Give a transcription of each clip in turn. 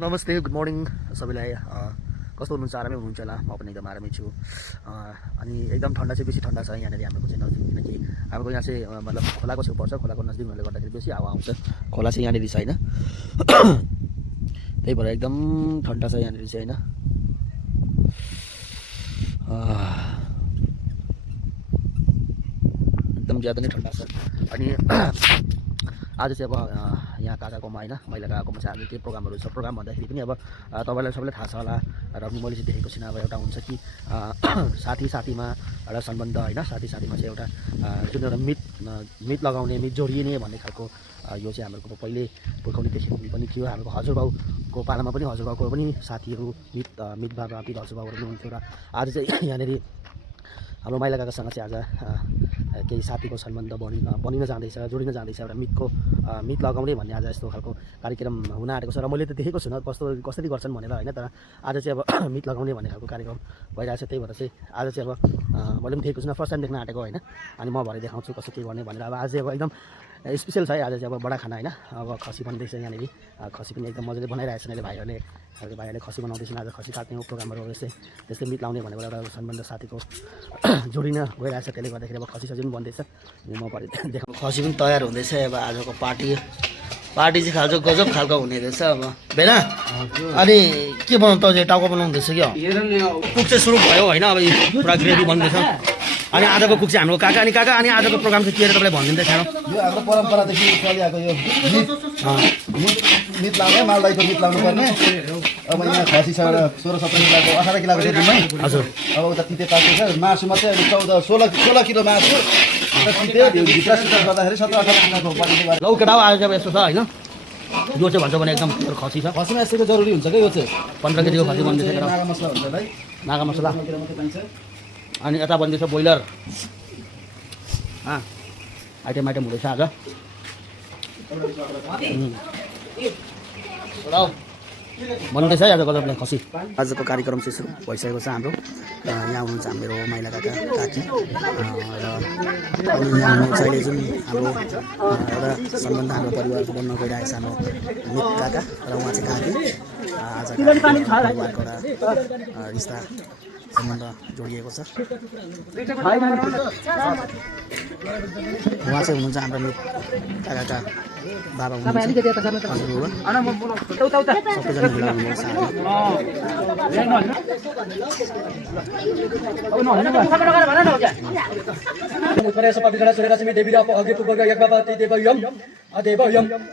नमस्ते, good morning सबैलाई। कस्तो हुनुहुन्छ? आरामै हुनुहुन्छ होला। म पनि एकदम आरामै छु। अनि एकदम ठन्डा चाहिँ बेसी ठन्डा छ यहाँनिर हाम्रो चाहिँ नजिक, किनकि हाम्रो यहाँ चाहिँ मतलब खोलाको छेउ पर्छ। खोलाको नजिक हुनाले गर्दाखेरि बेसी हावा आउँछ। खोला चाहिँ यहाँनिर छैन, त्यही भएर एकदम ठन्डा छ यहाँनिर चाहिँ होइन। एकदम ज्यादा नै ठन्डा छ। अनि आज चाहिँ अब यहाँ काकाकोमा होइन, मैला काकाकोमा चाहिँ आज के प्रोग्रामहरू छ। प्रोग्राम भन्दाखेरि पनि अब तपाईँलाई सबैलाई थाहा छ होला, र पनि मैले चाहिँ देखेको छुइनँ। अब एउटा हुन्छ कि साथी साथीमा एउटा सम्बन्ध होइन, साथी साथीमा चाहिँ एउटा जुन एउटा मित लगाउने, मित जोडिने भन्ने खालको यो चाहिँ हाम्रो पहिले पुर्खौलीदेखि पनि थियो। हाम्रो हजुरबाउको पालामा पनि हजुरबाउको पनि साथीहरू मित बाबा मित हजुरबाउहरू पनि हुन्थ्यो। र आज चाहिँ यहाँनिर हाम्रो माइला काकासँग चाहिँ आज केही साथीको सम्बन्ध बनिन जाँदैछ, जोडिन जाँदैछ। एउटा मित लगाउने भन्ने आज यस्तो खालको कार्यक्रम हुन आँटेको छ। र मैले त देखेको छुइनँ कसरी गर्छन् भनेर होइन, तर आज चाहिँ अब मित लगाउने भन्ने खालको कार्यक्रम भइरहेको छ। त्यही भएर चाहिँ आज चाहिँ अब मैले पनि देखेको छुइनँ, फर्स्ट टाइम देख्न आँटेको होइन। अनि म भरे देखाउँछु कसो के गर्ने भनेर। अब आज चाहिँ अब एकदम स्पेसल छ है। आज चाहिँ अब बडा खाना होइन, अब खसी बन्दैछ यहाँनिर। खसी पनि एकदम मजाले बनाइरहेको छ भाइहरूले खसी बनाउँदैछन्। आज खसी काट्ने हो प्रोग्रामहरू त्यस्तै मित लाउने भनेको एउटा सम्बन्ध साथीको जोडिन गइरहेछ। त्यसले गर्दाखेरि अब खसी पनि बन्दैछ। म भरे देखाउँ, खसी पनि तयार हुँदैछ। अब आजको पार्टी चाहिँ खालको गजब खालको हुने रहेछ। अब बेना अनि के बनाउनु त? टाउको बनाउँदैछ क्या? कुक चाहिँ सुरु भयो होइन। अब पुरा ग्रेभी बन्दैछ। अनि आजको कुक चाहिँ हाम्रो काका। अनि आजको प्रोग्राम चाहिँ के अरे तपाईँले भनिदिँदै थिएन? यो हाम्रो परम्परादेखि चलिआएको यो मित लाउने, मालदाईको मित लाउनु पर्ने। अब यहाँ खसी छ 16-17 किलोको 18 किलोको दुधमै। हजुर। अब उता तिते पाकेको छ। मासुमा चाहिँ अब 16 किलो मासु तिते भित्र गर्दाखेरि 17-18 किलोको बनिने। लौ केटा आज अब यस्तो छ होइन, यो चाहिँ भन्छ भने एकदम खसी छ। खसीमा यस्तोको जरुरी हुन्छ क्या। यो चाहिँ 15 केजीको खसी बन्दैछ। नागा मसला हुन्छ भाइ, नागा मसला। मात्रै चाहिन्छ। अनि यता बन्दैछ ब्रोइलर। आइटम हुँदैछ आज। बन्दैछ है आज गजबले खसी। आजको कार्यक्रम चाहिँ सुरु भइसकेको छ हाम्रो। यहाँ हुनुहुन्छ मेरो माइला काका काकी, र अनि यहाँ हुनुहुन्छ अहिले जुन हाम्रो एउटा सम्बन्ध हाम्रो परिवारको बन्न गइरहेको छ हाम्रो मित काका, र उहाँ चाहिँ काकी। आज परिवारको एउटा रिस्ता सम्बन्ध जोडिएको छ। उहाँ चाहिँ हुनुहुन्छ हाम्रो मित काकाका बाबा हुनुहुन्छ।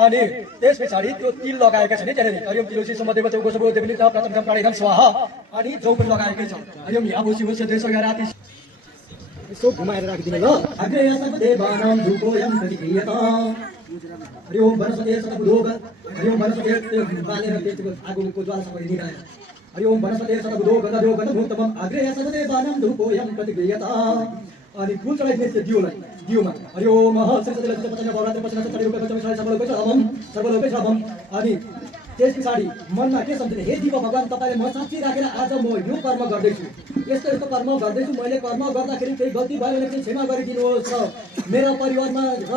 अनि त्यस पछाडि त्यो तिल लगाएका छन् त्यहाँनिर हरिओम तिलोसी समदेव चौगोसबो देवनी प्रथम प्राणीधम स्वाहा। अनि जौ पनि लगाएकै छ। हरिओम यहाँ बसी बसी देश राति यसो घुमाएर राखिदिनु ल। अग्रे यस्तो देवानाम धुपोयम प्रतिक्रियता। हरिओम वनस्पते सतबुधोग। हरिओम वनस्पते बालेर त्यसको आगोको ज्वाला सबै निकाय। हरिओम वनस्पते सतबुधो गन्धो गन्धभूतम। अग्रे यस्तो देवानाम धुपोयम प्रतिक्रियता। अनि फुल चढाइदिने त्यो दियोमा हरिओम सर्वलोकै। अनि त्यस पछाडि मनमा के सम्झिने, हे दिव भगवान् तपाईँले म साँच्ची राखेर आज म यो कर्म गर्दैछु, यस्तो कर्म गर्दैछु। मैले कर्म गर्दाखेरि केही गल्ती भयो भने चाहिँ क्षमा गरिदिनुहोस्। र मेरो परिवारमा र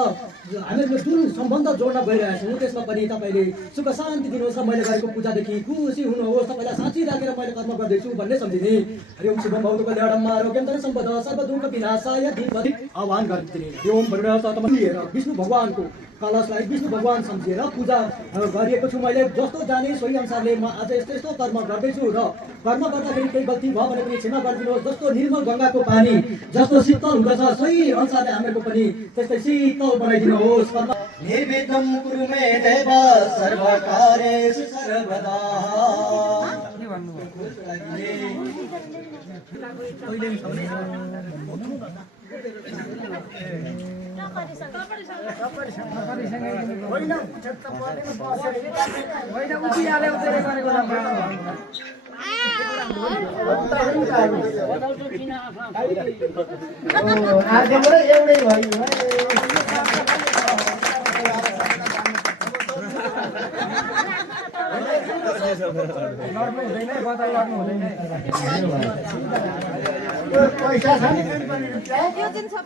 हामीहरूले जुन सम्बन्ध जोड्न गइरहेको छौँ त्यसमा पनि तपाईँले सुख शान्ति दिनुहोस्। र मैले गरेको पूजादेखि खुसी हुनुहोस्। तपाईँलाई साँच्ची राखेर मैले कर्म गर्दैछु भन्ने सम्झिने। हरिओम शिवम भौतुक ल्याडम्मा आरोग्यम तर सम्पद सर्व दुःख विनाशाय धीमहि आह्वान गरिदिने। ओम लिएर विष्णु भगवानको कलशलाई विष्णु भगवान सम्झिएर पूजा गरिएको छु। मैले जस्तो जाने सोही अनुसारले म आज यस्तो कर्म गर्दैछु। र कर्म गर्दाखेरि केही गल्ती भयो भने पनि क्षमा गरिदिनुहोस्। जस्तो निर्मल गङ्गाको पानी जस्तो शीतल हुँदछ सोही अनुसारले हामीहरूको पनि त्यस्तै शीतल बनाइदिनुहोस्। निर्विघ्नं कुरु मे देव सर्वकार्येषु सर्वदा। पैसा छ नि त्यो दिन सब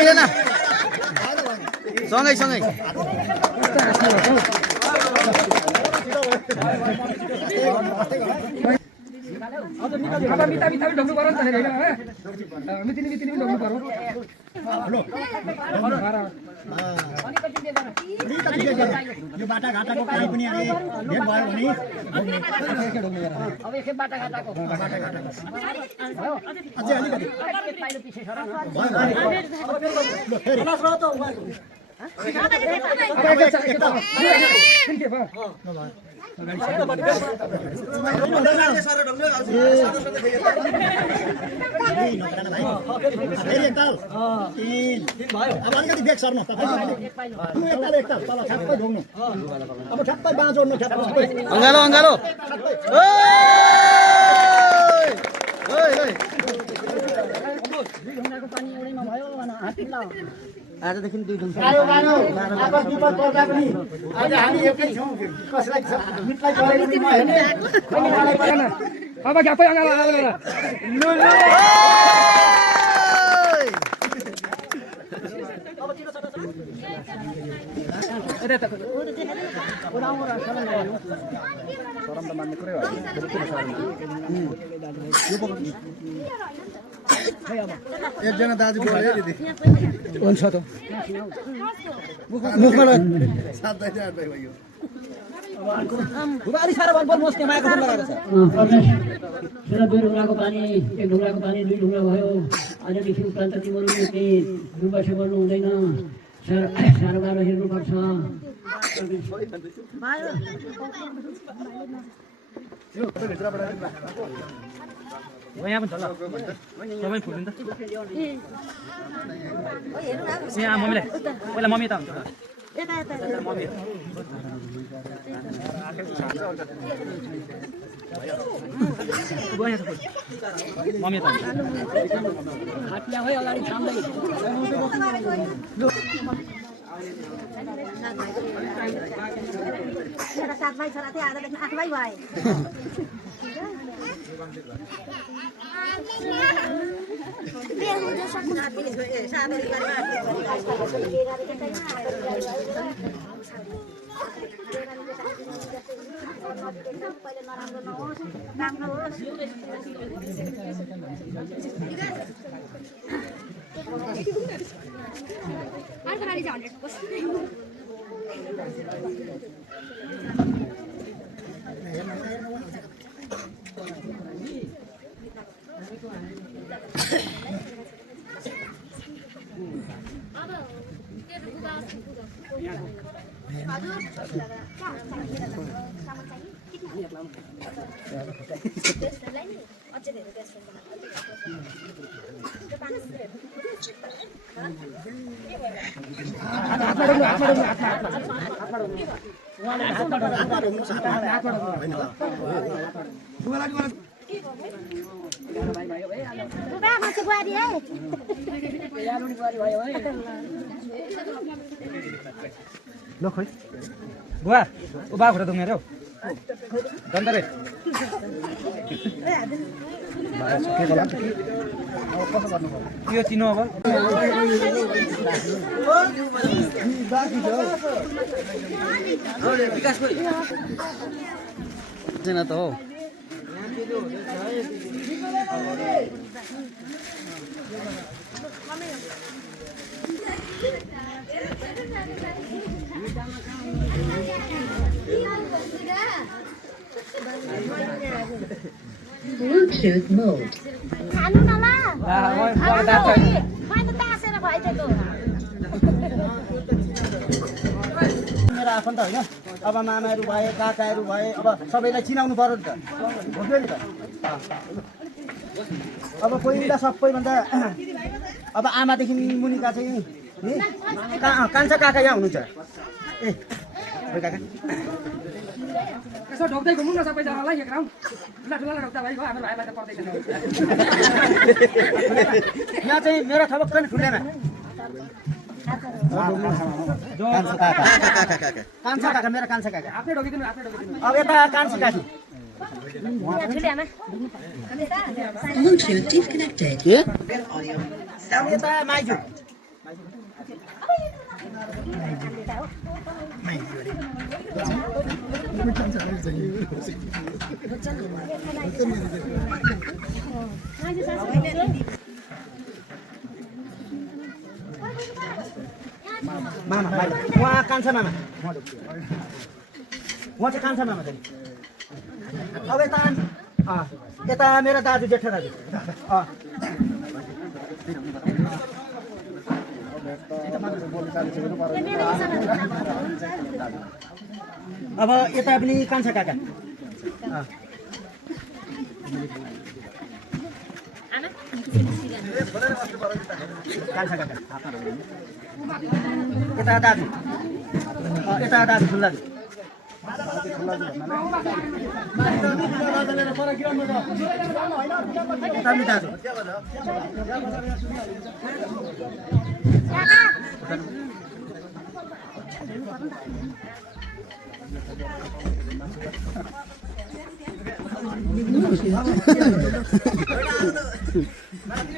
मिलेन सँगै सँगै यो बाटाघाटाको पानी पनि अहिले भेट भयो भने अब एकखेप बाटाघाटाको अझै अलिकति फेरि एकताल अब अलिकति ब्याग सर्नु एकताल तल ठ्याप्पै ढोग्नु अब ठ्याप्पै बाँझ ओड्नु ठ्याप्पै अङ्गालो अङ्गालो आजदेखि 2 ढुङ्गा आयो गानो आपस विपद पर्दा पनि आज हामी एकै छौँ कसलाई मितलाई गरेको पनि नहेर्ने अब ग्यापै अँगालो एकजना दाजु बोल्यो दिदी हुन्छ त साथै भयो अलि साह्रो बोल्नुहोस् त्यहाँ माइक्रोफोन लगाएको छ सेरा 2 ढुङ्गाको पानी 1 ढुङ्गाको पानी 2 ढुङ्गा भयो आजदेखि उपरान्त तिमीहरूले केही डुबासे गर्नु हुँदैन साह्रो गाह्रो हेर्नुपर्छ यहाँ पनि छ ल सबै फुल्नु त यहाँ मम्मीलाई पहिला मम्मी त हुन्छ मम्मी त हातल्या भयो अगाडि थाम्दै मेरा 7 भाइ छोरा थिए आजदेखि 8 भाइ भए पहिले नराम्रो नहोस् राम्रो होस् ल खै बुवा ऊ बा खुट्टा दुख्ने रे गन्द रे यो चिनो अब त हो Bluetooth mode. खानु न ल मैले तासेर भइदिएको मेरो आफन्त होइन अब मामाहरू भए काकाहरू भए अब सबैलाई चिनाउनु पर्यो नि त हो नि त अब पहिला सबैभन्दा अब आमादेखि मुनिका चाहिँ नि कान्छा काका यहाँ हुनुहुन्छ ए खोइ काका यसो ढोक्दै घुमौँ न सबैजनालाई एक राउन्ड ठुला ढोक्दा भइगयो हाम्रो भाइलाई त पर्दैन यहाँ चाहिँ मेरो थपक्क नि ठुलेमा कान्छा काका मेरो कान्छा काका आफ्नै ढोकिदिनु आफ्नै ढोकिदिनु अब यता कान्छी काकी के अब यता माइजू मामा उहाँ कान्छा मामा उहाँ चाहिँ कान्छा मामा चाहिँ अब यता मेरो दाजु जेठा दाजु अब यता पनि कान्छा काका कान्छा काका यता दाजु ठुला दाजु यता पनि दाजु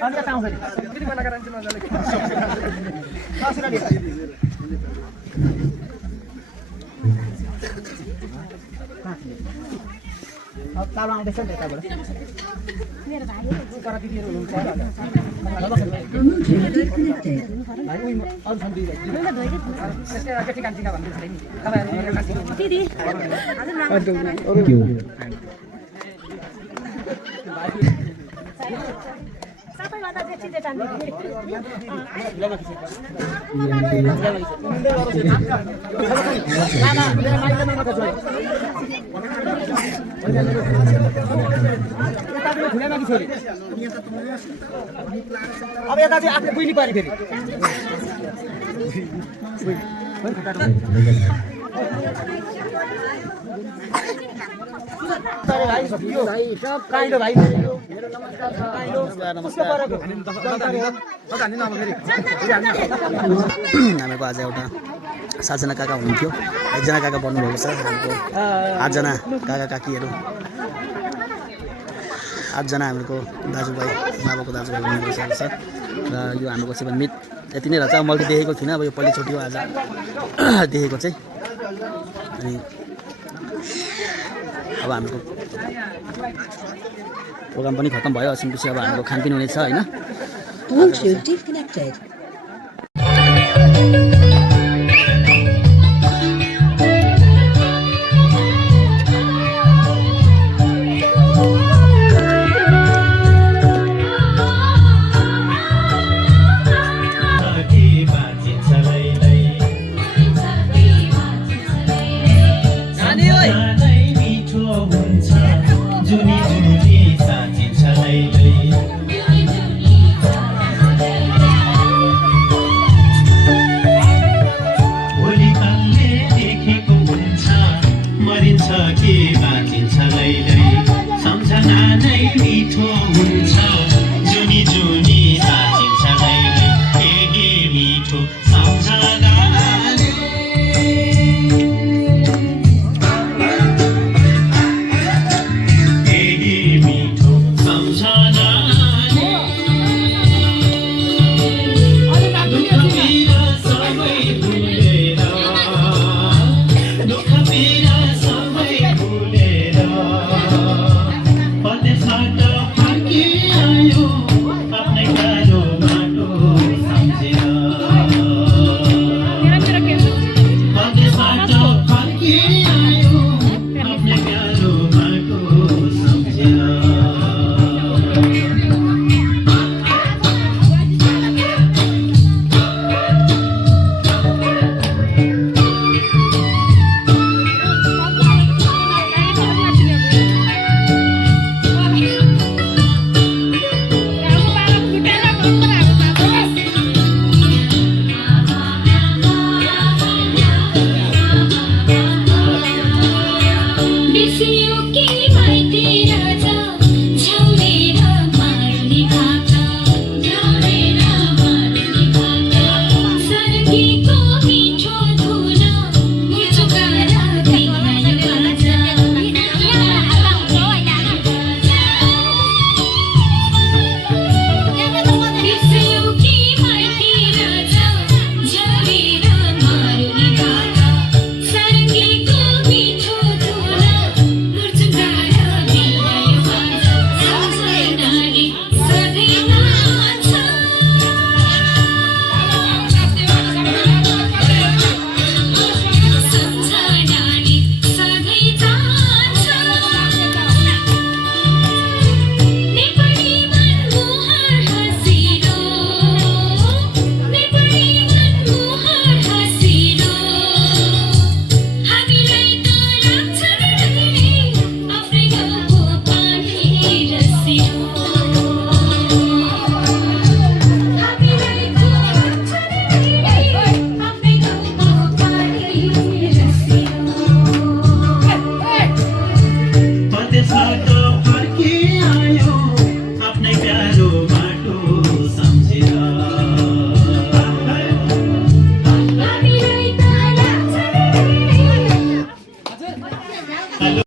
अन्त आउँछ तालो आउँदैछ नि यताबाट सबैभन्दा जेठी जेठानी अब यता चाहिँ आफ्नो बुइली पारि फेरि भाइ सब काइलो भाइ हामीहरूको आज एउटा 7 जना काका हुनुहुन्थ्यो 1 जना काका बन्नुभएको छ हाम्रो 8 जना काका काकीहरू 8 जना हामीहरूको दाजुभाइ बाबाको दाजुभाइ हुनुहुँदो छ र यो हाम्रो 7 मिट यति नै रहेछ मैले देखेको थिइनँ अब यो पहिलोचोटि हो आज देखेको चाहिँ अनि अब हाम्रो प्रोग्राम पनि खत्तम भयो एकछिनपछि अब हाम्रो खानपिन हुनेछ हैन